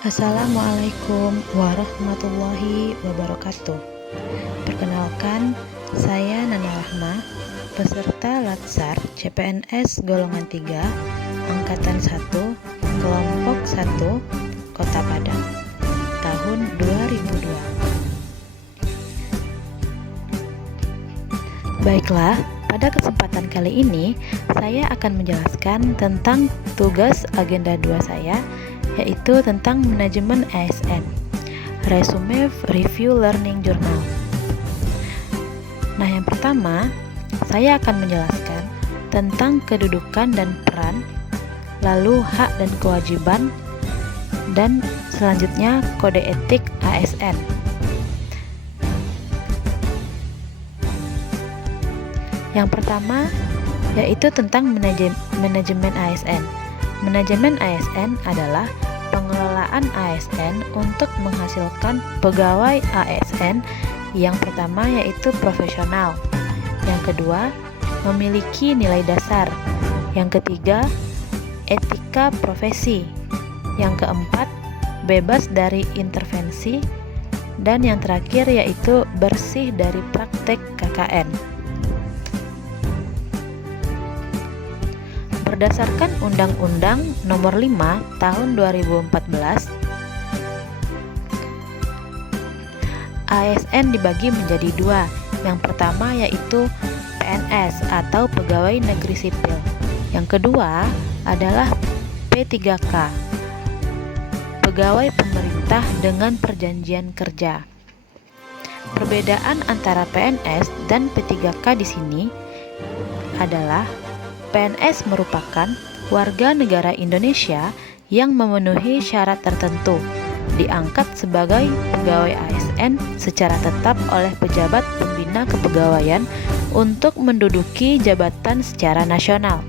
Assalamualaikum warahmatullahi wabarakatuh. Perkenalkan, saya Nana Rahma, peserta Latsar CPNS golongan 3, angkatan 1, kelompok 1, Kota Padang, tahun 2002. Baiklah, pada kesempatan kali ini saya akan menjelaskan tentang tugas agenda 2 saya, yaitu tentang manajemen ASN, Resume Review Learning Journal. Nah, yang pertama, saya akan menjelaskan tentang kedudukan dan peran, lalu hak dan kewajiban, dan selanjutnya kode etik ASN. Yang pertama, yaitu tentang manajemen ASN. Manajemen ASN adalah pengelolaan ASN untuk menghasilkan pegawai ASN. Yang pertama yaitu profesional, yang kedua memiliki nilai dasar, yang ketiga etika profesi, yang keempat bebas dari intervensi, dan yang terakhir yaitu bersih dari praktek KKN. Berdasarkan Undang-Undang Nomor 5 Tahun 2014, ASN dibagi menjadi dua. Yang pertama yaitu PNS atau Pegawai Negeri Sipil. Yang kedua adalah P3K, Pegawai Pemerintah dengan Perjanjian Kerja. Perbedaan antara PNS dan P3K di sini adalah PNS merupakan warga negara Indonesia yang memenuhi syarat tertentu, diangkat sebagai pegawai ASN secara tetap oleh pejabat pembina kepegawaian untuk menduduki jabatan secara nasional.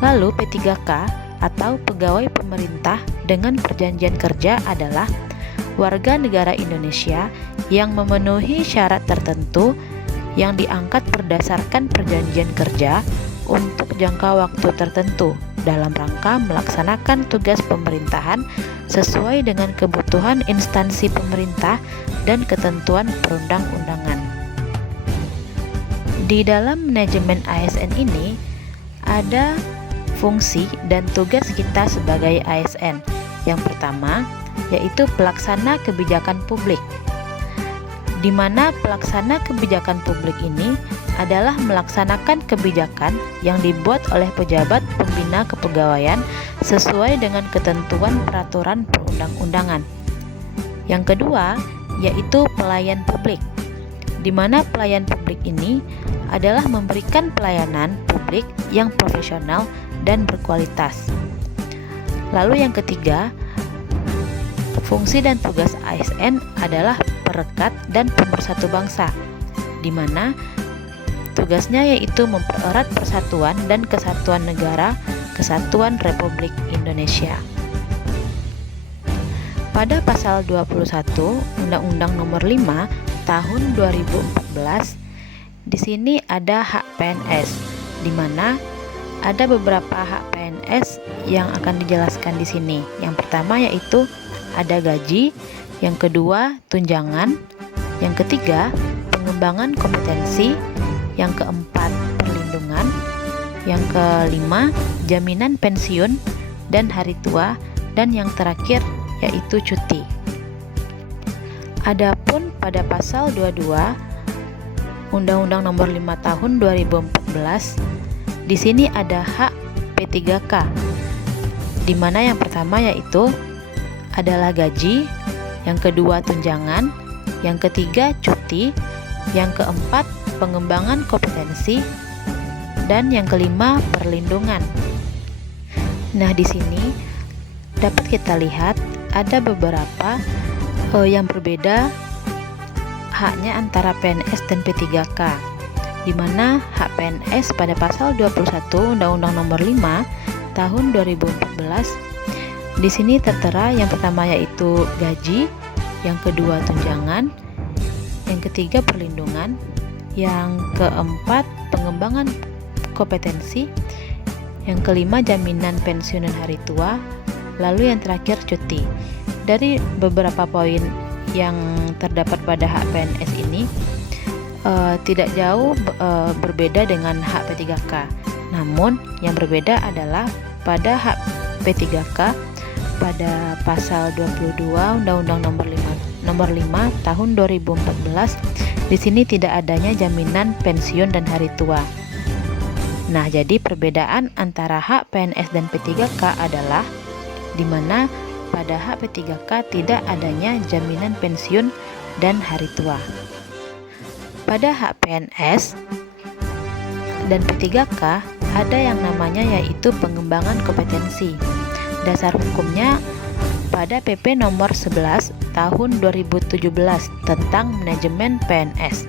Lalu P3K atau pegawai pemerintah dengan perjanjian kerja adalah warga negara Indonesia yang memenuhi syarat tertentu yang diangkat berdasarkan perjanjian kerja untuk jangka waktu tertentu dalam rangka melaksanakan tugas pemerintahan sesuai dengan kebutuhan instansi pemerintah dan ketentuan perundang-undangan. Di dalam manajemen ASN ini ada fungsi dan tugas kita sebagai ASN. Yang pertama yaitu pelaksana kebijakan publik, di mana pelaksana kebijakan publik ini adalah melaksanakan kebijakan yang dibuat oleh pejabat pembina kepegawaian sesuai dengan ketentuan peraturan perundang-undangan. Yang kedua, yaitu pelayan publik, di mana pelayan publik ini adalah memberikan pelayanan publik yang profesional dan berkualitas. Lalu yang ketiga, fungsi dan tugas ASN adalah perekat dan pemersatu bangsa, di mana tugasnya yaitu mempererat persatuan dan kesatuan negara Kesatuan Republik Indonesia. Pada pasal 21 Undang-Undang Nomor 5 Tahun 2014, di sini ada hak PNS, di mana ada beberapa hak PNS yang akan dijelaskan di sini. Yang pertama yaitu ada gaji, yang kedua tunjangan, yang ketiga pengembangan kompetensi, yang keempat perlindungan, yang kelima jaminan pensiun dan hari tua, dan yang terakhir yaitu cuti. Adapun pada pasal 22 Undang-Undang Nomor 5 Tahun 2014, di sini ada hak P3K, di mana yang pertama yaitu adalah gaji, yang kedua tunjangan, yang ketiga cuti, yang keempat pengembangan kompetensi, dan yang kelima perlindungan. Nah, di sini dapat kita lihat ada beberapa yang berbeda haknya antara PNS dan P3K, di mana hak PNS pada pasal 21 Undang-Undang Nomor 5 Tahun 2014 di sini tertera yang pertama yaitu gaji, yang kedua tunjangan, yang ketiga perlindungan, yang keempat pengembangan kompetensi, yang kelima jaminan pensiun dan hari tua, lalu yang terakhir cuti. Dari beberapa poin yang terdapat pada hak PNS ini tidak jauh berbeda dengan hak P3K. Namun yang berbeda adalah pada hak P3K pada pasal 22 Undang-Undang Nomor 5 Tahun 2014, di sini tidak adanya jaminan pensiun dan hari tua. Nah, jadi perbedaan antara hak PNS dan P3K adalah di mana pada hak P3K tidak adanya jaminan pensiun dan hari tua. Pada hak PNS dan P3K ada yang namanya yaitu pengembangan kompetensi. Dasar hukumnya pada PP nomor 11 tahun 2017 tentang manajemen PNS,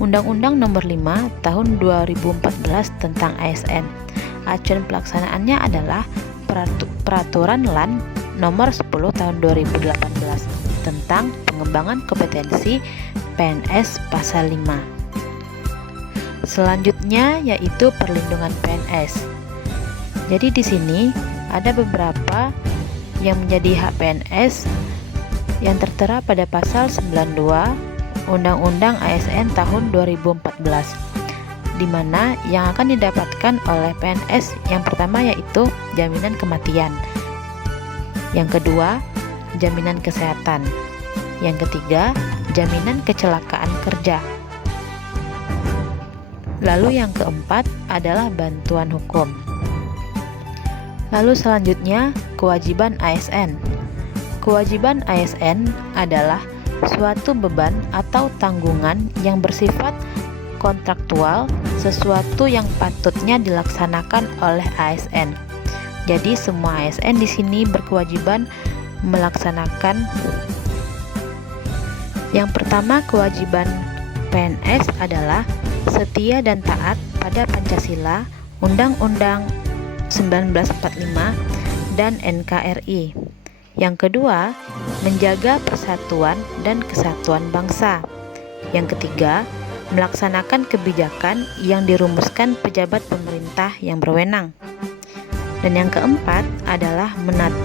Undang-Undang nomor 5 tahun 2014 tentang ASN. Acuan pelaksanaannya adalah Peraturan LAN nomor 10 tahun 2018 tentang pengembangan kompetensi PNS pasal 5. Selanjutnya yaitu perlindungan PNS. Jadi di sini ada beberapa yang menjadi hak PNS yang tertera pada pasal 92 Undang-Undang ASN tahun 2014, di mana yang akan didapatkan oleh PNS yang pertama yaitu jaminan kematian, yang kedua jaminan kesehatan, yang ketiga jaminan kecelakaan kerja, lalu yang keempat adalah bantuan hukum. Lalu selanjutnya kewajiban ASN. Kewajiban ASN adalah suatu beban atau tanggungan yang bersifat kontraktual, sesuatu yang patutnya dilaksanakan oleh ASN. Jadi semua ASN di sini berkewajiban melaksanakan. Yang pertama, kewajiban PNS adalah setia dan taat pada Pancasila, Undang-Undang 1945 dan NKRI. Yang kedua, menjaga persatuan dan kesatuan bangsa. Yang ketiga, melaksanakan kebijakan yang dirumuskan pejabat pemerintah yang berwenang. Dan yang keempat adalah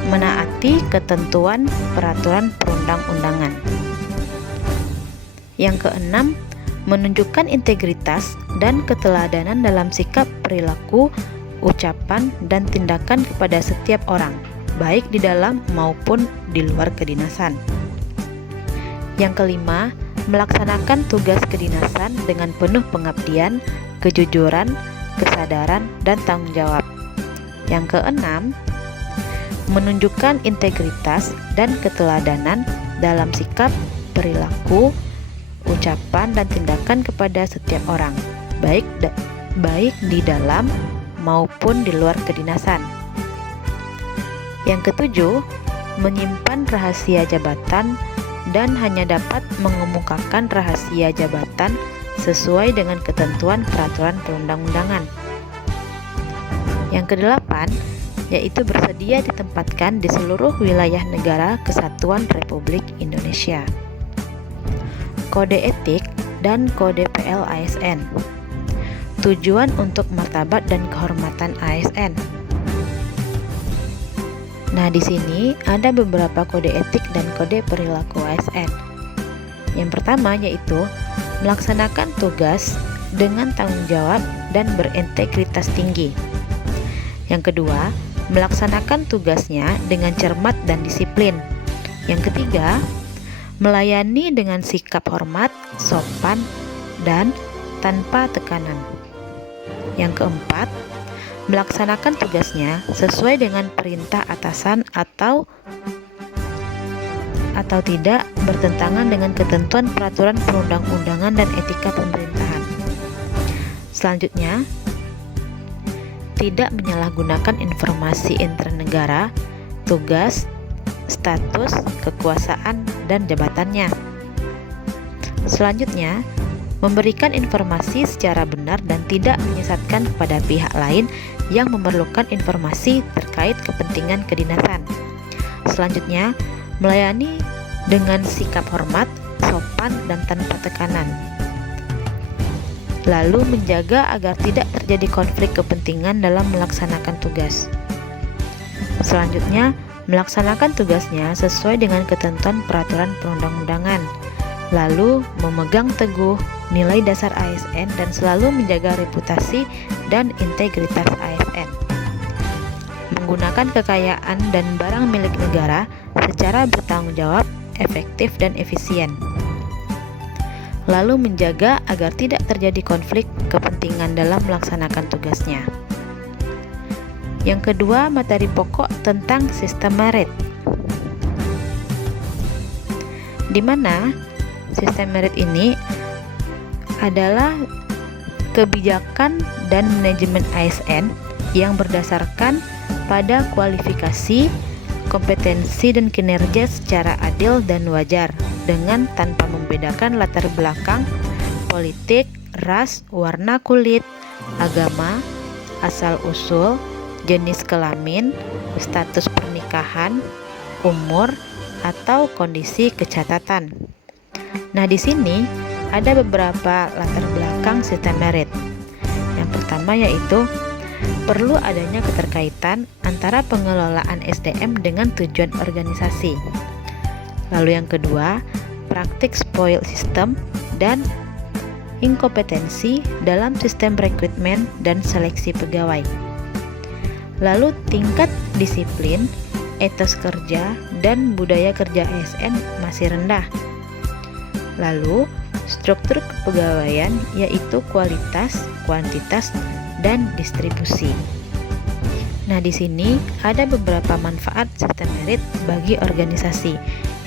menaati ketentuan peraturan perundang-undangan. Yang keenam, menunjukkan integritas dan keteladanan dalam sikap, perilaku, ucapan, dan tindakan kepada setiap orang, baik di dalam maupun di luar kedinasan. Yang kelima, melaksanakan tugas kedinasan dengan penuh pengabdian, kejujuran, kesadaran, dan tanggung jawab. Yang keenam, menunjukkan integritas dan keteladanan dalam sikap, perilaku, ucapan, dan tindakan kepada setiap orang, baik di dalam maupun di luar kedinasan. Yang ketujuh, menyimpan rahasia jabatan dan hanya dapat mengemukakan rahasia jabatan sesuai dengan ketentuan peraturan perundang-undangan. Yang kedelapan, yaitu bersedia ditempatkan di seluruh wilayah negara kesatuan Republik Indonesia. Kode etik dan kode PL ASN. Tujuan untuk martabat dan kehormatan ASN. Nah, di sini ada beberapa kode etik dan kode perilaku ASN. Yang pertama yaitu melaksanakan tugas dengan tanggung jawab dan berintegritas tinggi. Yang kedua, melaksanakan tugasnya dengan cermat dan disiplin. Yang ketiga, melayani dengan sikap hormat, sopan, dan tanpa tekanan. Yang keempat, melaksanakan tugasnya sesuai dengan perintah atasan atau tidak bertentangan dengan ketentuan peraturan perundang-undangan dan etika pemerintahan. Selanjutnya, tidak menyalahgunakan informasi internegara, tugas, status, kekuasaan, dan jabatannya. Selanjutnya, memberikan informasi secara benar dan tidak menyesatkan kepada pihak lain yang memerlukan informasi terkait kepentingan kedinasan. Selanjutnya, melayani dengan sikap hormat, sopan, dan tanpa tekanan. Lalu menjaga agar tidak terjadi konflik kepentingan dalam melaksanakan tugas. Selanjutnya, melaksanakan tugasnya sesuai dengan ketentuan peraturan perundang-undangan, lalu memegang teguh nilai dasar ASN dan selalu menjaga reputasi dan integritas ASN. Menggunakan kekayaan dan barang milik negara secara bertanggung jawab, efektif, dan efisien. Lalu menjaga agar tidak terjadi konflik kepentingan dalam melaksanakan tugasnya. Yang kedua, materi pokok tentang sistem merit, di mana sistem merit ini adalah kebijakan dan manajemen ASN yang berdasarkan pada kualifikasi, kompetensi, dan kinerja secara adil dan wajar, dengan tanpa membedakan latar belakang, politik, ras, warna kulit, agama, asal-usul, jenis kelamin, status pernikahan, umur, atau kondisi kecatatan. Nah, di sini ada beberapa latar belakang sistem merit. Yang pertama yaitu perlu adanya keterkaitan antara pengelolaan SDM dengan tujuan organisasi. Lalu yang kedua, praktik spoil system dan inkompetensi dalam sistem rekrutmen dan seleksi pegawai. Lalu tingkat disiplin, etos kerja, dan budaya kerja ASN masih rendah. Lalu struktur kepegawaian yaitu kualitas, kuantitas, dan distribusi. Nah, di sini ada beberapa manfaat sistem merit bagi organisasi.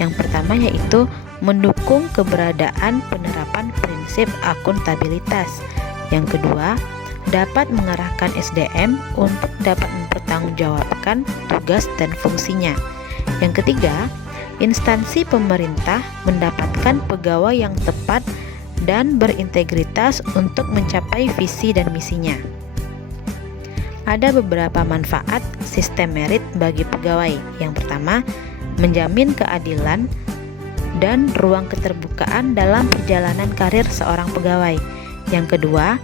Yang pertama yaitu mendukung keberadaan penerapan prinsip akuntabilitas. Yang kedua, dapat mengarahkan SDM untuk dapat mempertanggungjawabkan tugas dan fungsinya. Yang ketiga, instansi pemerintah mendapatkan pegawai yang tepat dan berintegritas untuk mencapai visi dan misinya. Ada beberapa manfaat sistem merit bagi pegawai. Yang pertama, menjamin keadilan dan ruang keterbukaan dalam perjalanan karir seorang pegawai. Yang kedua,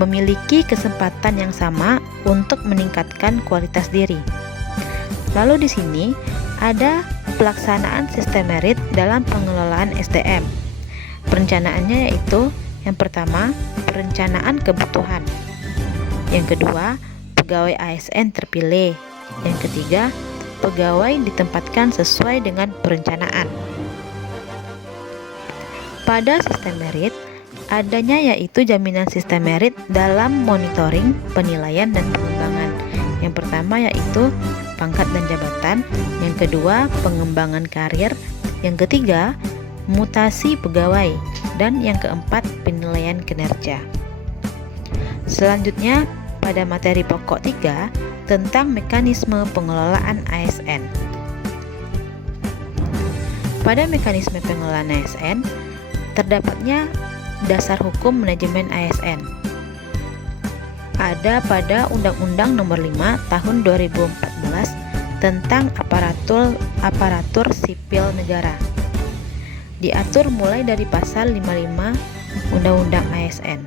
memiliki kesempatan yang sama untuk meningkatkan kualitas diri. Lalu di sini ada pelaksanaan sistem merit dalam pengelolaan SDM. Perencanaannya yaitu yang pertama, perencanaan kebutuhan. Yang kedua, pegawai ASN terpilih. Yang ketiga, pegawai ditempatkan sesuai dengan perencanaan. Pada sistem merit, adanya yaitu jaminan sistem merit dalam monitoring, penilaian, dan pengembangan. Yang pertama yaitu pangkat dan jabatan. Yang kedua, pengembangan karir. Yang ketiga, mutasi pegawai. Dan yang keempat, penilaian kinerja. Selanjutnya, pada materi pokok 3 tentang mekanisme pengelolaan ASN. Pada mekanisme pengelolaan ASN, terdapatnya dasar hukum manajemen ASN. Ada pada Undang-Undang Nomor 5 Tahun 2014 tentang aparatur sipil negara. Diatur mulai dari pasal 55 Undang-Undang ASN.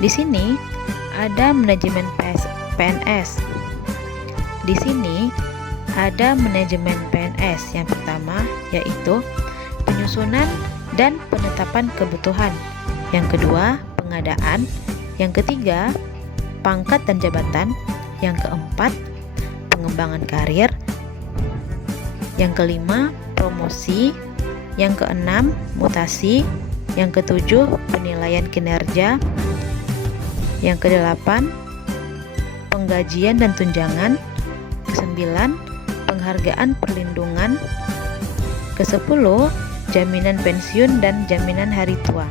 Di sini ada manajemen PNS. Di sini ada manajemen PNS. Yang pertama yaitu penyusunan dan penetapan kebutuhan. Yang kedua, pengadaan. Yang ketiga, pangkat dan jabatan. Yang keempat, pengembangan karir. Yang kelima, promosi. Yang keenam, mutasi. Yang ketujuh, penilaian kinerja. Yang kedelapan, penggajian dan tunjangan. Kesembilan, penghargaan perlindungan. Kesepuluh, jaminan pensiun dan jaminan hari tua.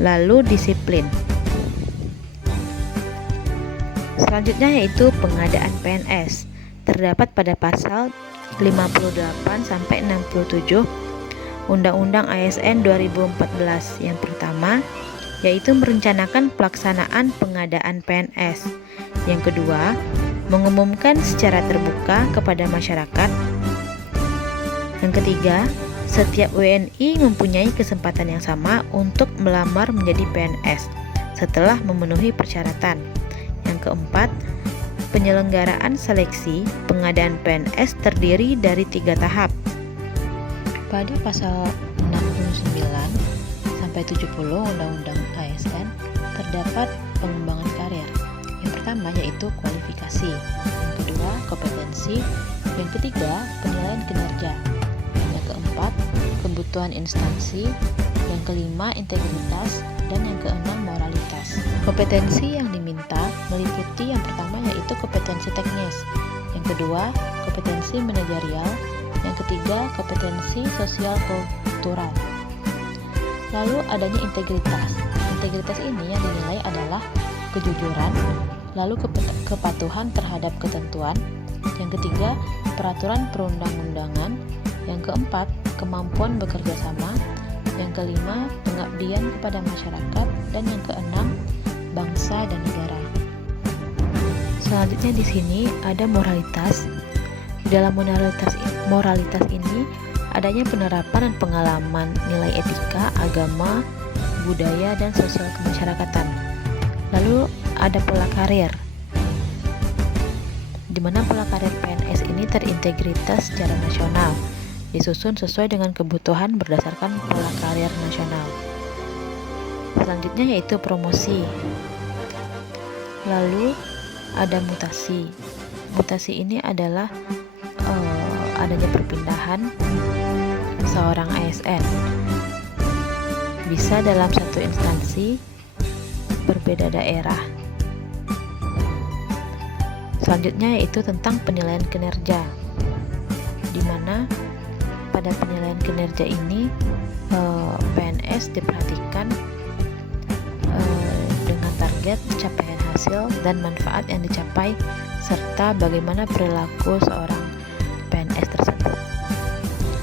Lalu disiplin. Selanjutnya yaitu pengadaan PNS. Terdapat pada pasal 58 sampai 67 Undang-Undang ASN 2014. Yang pertama yaitu merencanakan pelaksanaan pengadaan PNS. Yang kedua, mengumumkan secara terbuka kepada masyarakat. Yang ketiga, setiap WNI mempunyai kesempatan yang sama untuk melamar menjadi PNS setelah memenuhi persyaratan. Yang keempat, Penyelenggaraan seleksi pengadaan PNS terdiri dari 3 tahap. Pada pasal 69 sampai 70 Undang-Undang ASN terdapat pengembangan karir. Yang pertama yaitu kualifikasi, yang kedua kompetensi, yang ketiga penilaian kinerja, yang keempat kebutuhan instansi, yang kelima integritas, dan yang keenam moralitas. Kompetensi yang diminta meliputi yang pertama yaitu kompetensi teknis, yang kedua kompetensi manajerial, yang ketiga kompetensi sosial kultural. Lalu adanya integritas. Integritas ini yang dinilai adalah kejujuran, lalu kepatuhan terhadap ketentuan, yang ketiga peraturan perundang-undangan, yang keempat kemampuan bekerja sama, yang kelima pengabdian kepada masyarakat, dan yang keenam bangsa dan negara. Selanjutnya di sini ada moralitas. Di dalam moralitas ini adanya penerapan dan pengalaman nilai etika, agama, budaya, dan sosial kemasyarakatan. Lalu ada pola karir, di mana pola karir PNS ini terintegritas secara nasional, disusun sesuai dengan kebutuhan berdasarkan pola karir nasional. Selanjutnya yaitu promosi. Lalu ada mutasi. Mutasi ini adalah adanya perpindahan seorang ASN, bisa dalam satu instansi, berbeda daerah. Selanjutnya yaitu tentang penilaian kinerja, di mana pada penilaian kinerja ini PNS diperhatikan dengan target capaian hasil dan manfaat yang dicapai serta bagaimana perilaku seorang PNS tersebut.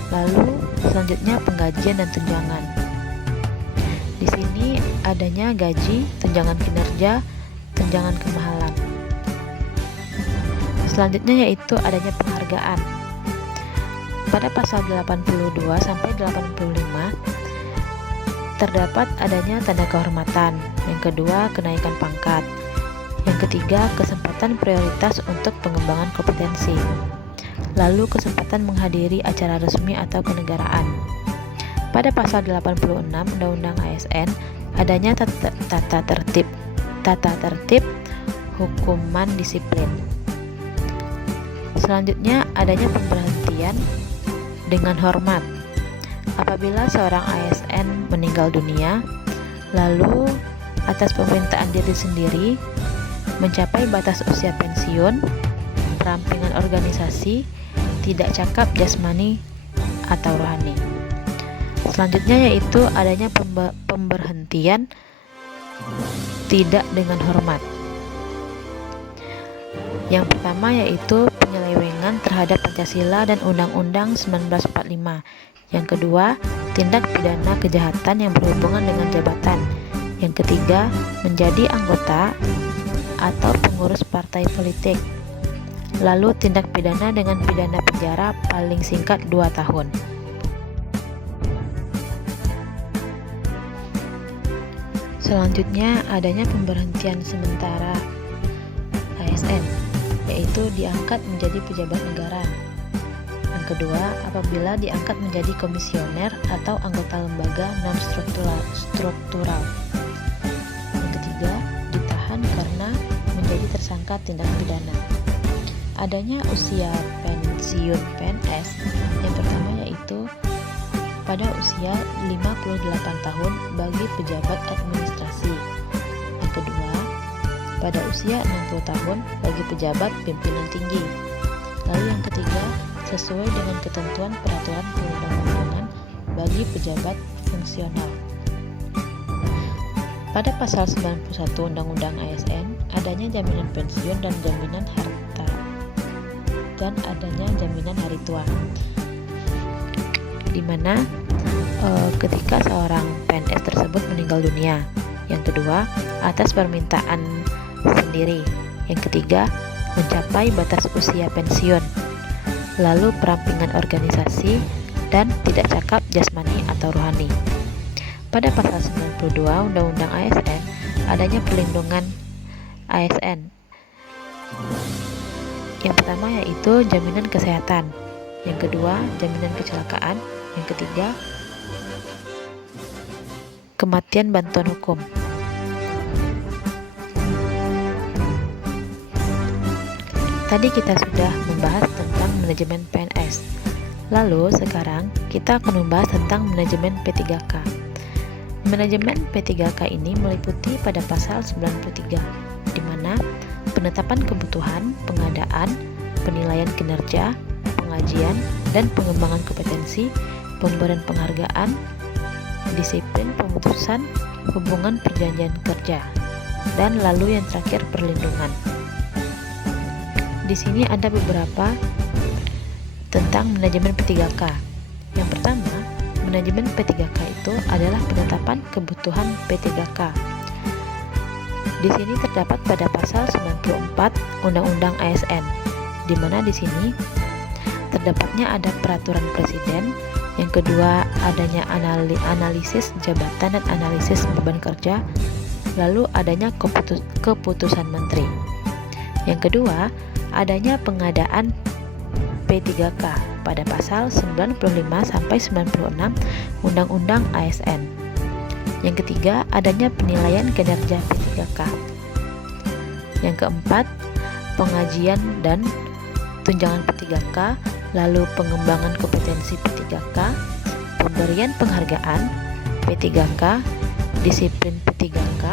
Lalu selanjutnya penggajian dan tunjangan. Di sini adanya gaji, tunjangan kinerja, tunjangan kemahalan. Selanjutnya yaitu adanya penghargaan. Pada pasal 82 sampai 85 terdapat adanya tanda kehormatan, yang kedua kenaikan pangkat, yang ketiga kesempatan prioritas untuk pengembangan kompetensi, lalu kesempatan menghadiri acara resmi atau kenegaraan. Pada pasal 86 Undang-Undang ASN adanya tata tertib hukuman disiplin. Selanjutnya adanya pemberhentian dengan hormat apabila seorang ASN meninggal dunia, lalu atas permintaan diri sendiri mencapai batas usia pensiun, perampingan organisasi, tidak cakap jasmani atau rohani. Selanjutnya yaitu adanya pemberhentian tidak dengan hormat. Yang pertama yaitu penyelewengan terhadap Pancasila dan Undang-Undang 1945. Yang kedua, tindak pidana kejahatan yang berhubungan dengan jabatan. Yang ketiga, menjadi anggota atau pengurus partai politik. Lalu tindak pidana dengan pidana penjara paling singkat 2 tahun. Selanjutnya adanya pemberhentian sementara ASN, yaitu diangkat menjadi pejabat negara. Yang kedua, apabila diangkat menjadi komisioner atau anggota lembaga non-struktural. Yang ketiga, ditahan karena menjadi tersangka tindak pidana. Adanya usia pensiun PNS, yang pertama yaitu pada usia 58 tahun bagi pejabat administrasi. Yang kedua, pada usia 60 tahun bagi pejabat pimpinan tinggi. Lalu yang ketiga, sesuai dengan ketentuan peraturan perundang-undangan bagi pejabat fungsional. Pada pasal 91 Undang-Undang ASN, adanya jaminan pensiun dan jaminan harta dan adanya jaminan hari tua, di mana ketika seorang PNS tersebut meninggal dunia. Yang kedua, atas permintaan sendiri. Yang ketiga, mencapai batas usia pensiun, lalu perampingan organisasi, dan tidak cakap jasmani atau rohani. Pada pasal 92 Undang-Undang ASN adanya perlindungan ASN, Yang pertama yaitu jaminan kesehatan, yang kedua jaminan kecelakaan, yang ketiga kematian bantuan hukum. Tadi kita sudah membahas tentang manajemen PNS. Lalu sekarang kita akan membahas tentang manajemen P3K. Manajemen P3K ini meliputi pada pasal 93, di mana penetapan kebutuhan, pengadaan, penilaian kinerja, pengajian, dan pengembangan kompetensi, pemberian penghargaan, disiplin pemutusan hubungan perjanjian kerja, dan lalu yang terakhir perlindungan. Di sini ada beberapa tentang manajemen P3K. Yang pertama, manajemen P3K itu adalah penetapan kebutuhan P3K. Di sini terdapat pada pasal 94 Undang-Undang ASN, di mana di sini terdapatnya ada peraturan presiden, yang kedua adanya analisis jabatan dan analisis beban kerja, lalu adanya keputusan menteri. Yang kedua, adanya pengadaan P3K pada pasal 95 sampai 96 Undang-Undang ASN. Yang ketiga, adanya penilaian kinerja P3K. Yang keempat, pengajian dan tunjangan P3K, lalu pengembangan kompetensi P3K, pemberian penghargaan P3K, disiplin P3K,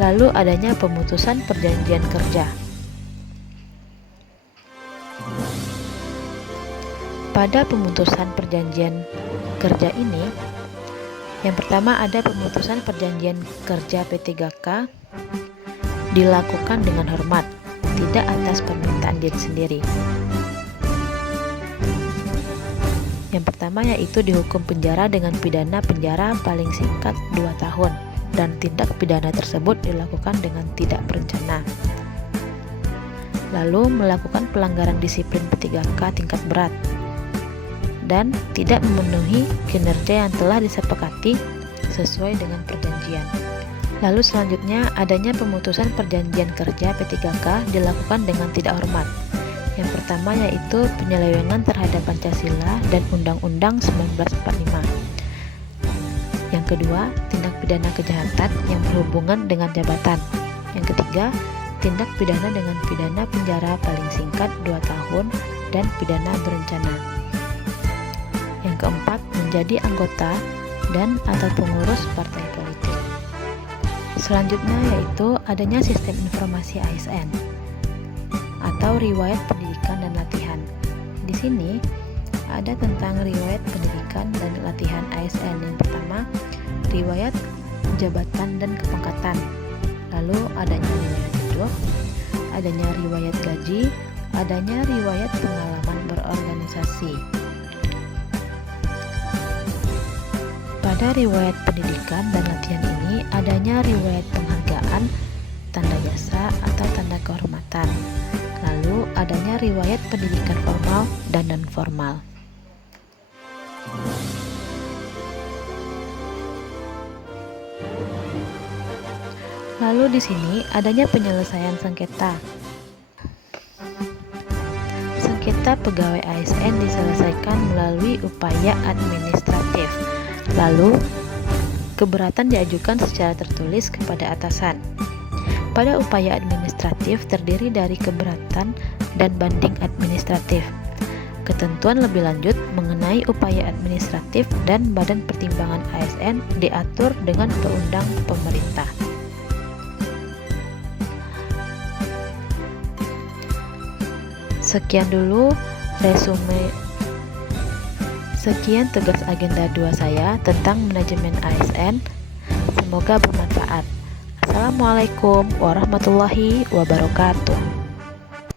lalu adanya pemutusan perjanjian kerja. Pada pemutusan perjanjian kerja ini, yang pertama ada pemutusan perjanjian kerja P3K dilakukan dengan hormat, tidak atas permintaan diri sendiri. Yang pertama yaitu dihukum penjara dengan pidana penjara paling singkat 2 tahun, dan tindak pidana tersebut dilakukan dengan tidak berencana. Lalu melakukan pelanggaran disiplin P3K tingkat berat dan tidak memenuhi kinerja yang telah disepakati sesuai dengan perjanjian. Lalu selanjutnya adanya pemutusan perjanjian kerja P3K dilakukan dengan tidak hormat. Yang pertama yaitu penyelewengan terhadap Pancasila dan Undang-Undang 1945. Yang kedua, tindak pidana kejahatan yang berhubungan dengan jabatan. Yang ketiga, tindak pidana dengan pidana penjara paling singkat 2 tahun dan pidana berencana. Yang keempat, menjadi anggota dan atau pengurus partai politik. Selanjutnya yaitu adanya sistem informasi ASN atau riwayat pendidikan dan latihan. Di sini ada tentang riwayat pendidikan dan latihan ASN. Yang pertama, riwayat jabatan dan kepangkatan. Lalu adanya riwayat hidup, adanya riwayat gaji, adanya riwayat pengalaman berorganisasi. Pada riwayat pendidikan dan latihan ini adanya riwayat penghargaan, tanda jasa atau tanda kehormatan. Lalu adanya riwayat pendidikan formal dan non-formal. Lalu di sini adanya penyelesaian sengketa. Sengketa pegawai ASN diselesaikan melalui upaya administratif. Lalu keberatan diajukan secara tertulis kepada atasan. Pada upaya administratif terdiri dari keberatan dan banding administratif. Ketentuan lebih lanjut mengenai upaya administratif dan badan pertimbangan ASN diatur dengan perundang pemerintah. Sekian dulu resume. Sekian tugas agenda 2 saya tentang manajemen ASN. Semoga bermanfaat. Assalamualaikum warahmatullahi wabarakatuh.